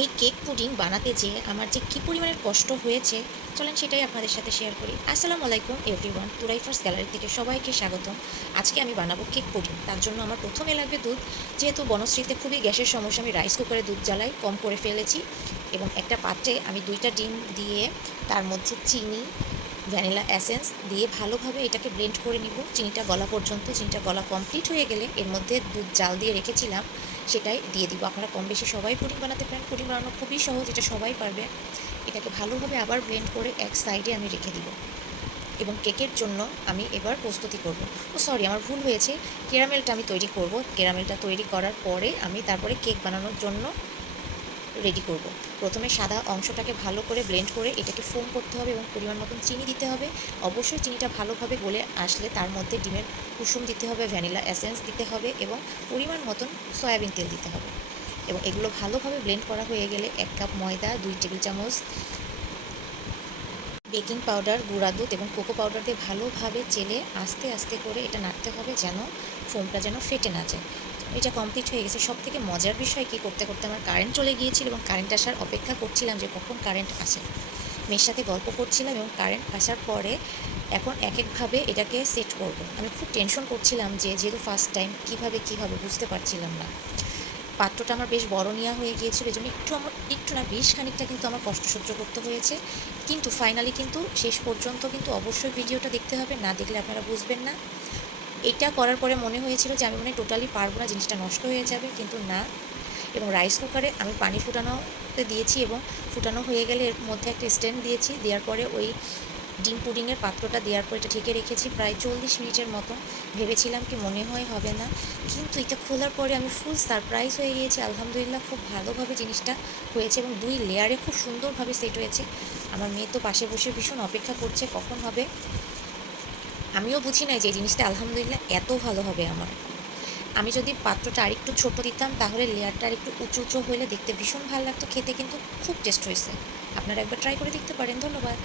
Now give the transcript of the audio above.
এই cake pudding বানাতে যেয়ে আমার যে কী পরিমাণের কষ্ট হয়েছে চলেন সেটাই আপনাদের সাথে শেয়ার করি। আসসালামু আলাইকুম এভরিওয়ান, তুরাইফার্স গ্যালারি থেকে সবাইকে স্বাগতম। আজকে আমি বানাবো কেক পুডিং। তার জন্য আমার প্রথমে লাগবে দুধ। যেহেতু বনশ্রীতে খুবই গ্যাসের সমস্যা, আমি রাইস কুকারে দুধ জ্বালাই কম করে ফেলেছি এবং একটা পাত্রে আমি 2টা ডিম দিয়ে তার মধ্যে চিনি, ভ্যানিলা এসেন্স দিয়ে ভালোভাবে এটাকে ব্লেন্ড করে নিব চিনিটা গলা পর্যন্ত। চিনিটা গলা কমপ্লিট হয়ে গেলে এর মধ্যে দুধ জাল দিয়ে রেখেছিলাম সেটাই দিয়ে দিব। আপনারা কম বেশি সবাই পুডিং বানাতে পারেন, পুডিং বানানো খুবই সহজ, এটা সবাই পারবে। এটাকে ভালোভাবে আবার ব্লেন্ড করে এক সাইডে আমি রেখে দিব এবং কেকের জন্য আমি এবার প্রস্তুতি করব। সরি, আমার ভুল হয়েছে, ক্যারামেলটা আমি তৈরি করব। ক্যারামেলটা তৈরি করার পরে আমি তারপরে কেক বানানোর জন্য রেডি করব। প্রথমে সাদা অংশটাকে ভালো করে ব্লেন্ড করে এটাকে ফোম করতে হবে এবং পরিমাণ মতন চিনি দিতে হবে। অবশ্যই চিনিটা ভালোভাবে গলে আসলে তার মধ্যে ডিমের কুসুম দিতে হবে, ভ্যানিলা এসেন্স দিতে হবে এবং পরিমাণ মতন সয়াবিন তেল দিতে হবে। এবং এগুলো ভালোভাবে ব্লেন্ড করা হয়ে গেলে 1 কাপ ময়দা, 2 টেবিল চামচ বেকিং পাউডার, গুঁড়া দুধ এবং কোকো পাউডার দিয়ে ভালোভাবে চেলে আস্তে আস্তে করে এটা নাড়তে হবে যেন ফোমটা যেন ফেটে না যায়। এটা কমপ্লিট হয়ে গেছে। সব থেকে মজার বিষয় কি, করতে করতে আমার কারেন্ট চলে গিয়েছিল এবং কারেন্ট আসার অপেক্ষা করছিলাম যে কখন কারেন্ট আসে। মেয়ের সাথে গল্প করছিলাম এবং কারেন্ট আসার পরে এখন এক একভাবে এটাকে সেট করব। আমি খুব টেনশন করছিলাম যে যেহেতু ফার্স্ট টাইম কীভাবে বুঝতে পারছিলাম না। পাত্রটা আমার বেশ বড় নেওয়া হয়ে গিয়েছিল, এই জন্য একটু না বেশ খানিকটা কিন্তু আমার কষ্ট সহ্য করতে হয়েছে। কিন্তু ফাইনালি কিন্তু শেষ পর্যন্ত কিন্তু অবশ্যই ভিডিওটা দেখতে হবে, না দেখলে আপনারা বুঝবেন না। এটা করার পরে মনে হয়েছিল যে আমি মনে হয় টোটালি পারবো না, জিনিসটা নষ্ট হয়ে যাবে, কিন্তু না। এবং রাইস কুকারে আমি পানি ফুটানোতে দিয়েছি এবং ফুটানো হয়ে গেলে এর মধ্যে একটা স্ট্যান্ড দিয়েছি। দেওয়ার পরে ওই ডিম পুডিংয়ের পাত্রটা দেওয়ার পর এটা ঢেকে রেখেছি প্রায় 40 মিনিটের মতো। ভেবেছিলাম কি মনে হয় হবে না, কিন্তু এটা খোলার পরে আমি ফুল সারপ্রাইজ হয়ে গিয়েছি। আলহামদুলিল্লাহ, খুব ভালোভাবে জিনিসটা হয়েছে এবং 2 লেয়ারে খুব সুন্দরভাবে সেট হয়েছে। আমার মেয়ে তো পাশে বসে ভীষণ অপেক্ষা করছে কখন হবে। আমিও বুঝি নাই যে এই জিনিসটা আলহামদুলিল্লাহ এত ভালো হবে আমার। আমি যদি পাত্রটা আরেকটু ছোট দিতাম তাহলে লেয়ারটা আরেকটু উঁচু উঁচু হলে দেখতে ভীষণ ভালো লাগতো, খেতে কিন্তু খুব টেস্ট হয়েছে। আপনারা একবার ট্রাই করে দেখতে পারেন। ধন্যবাদ।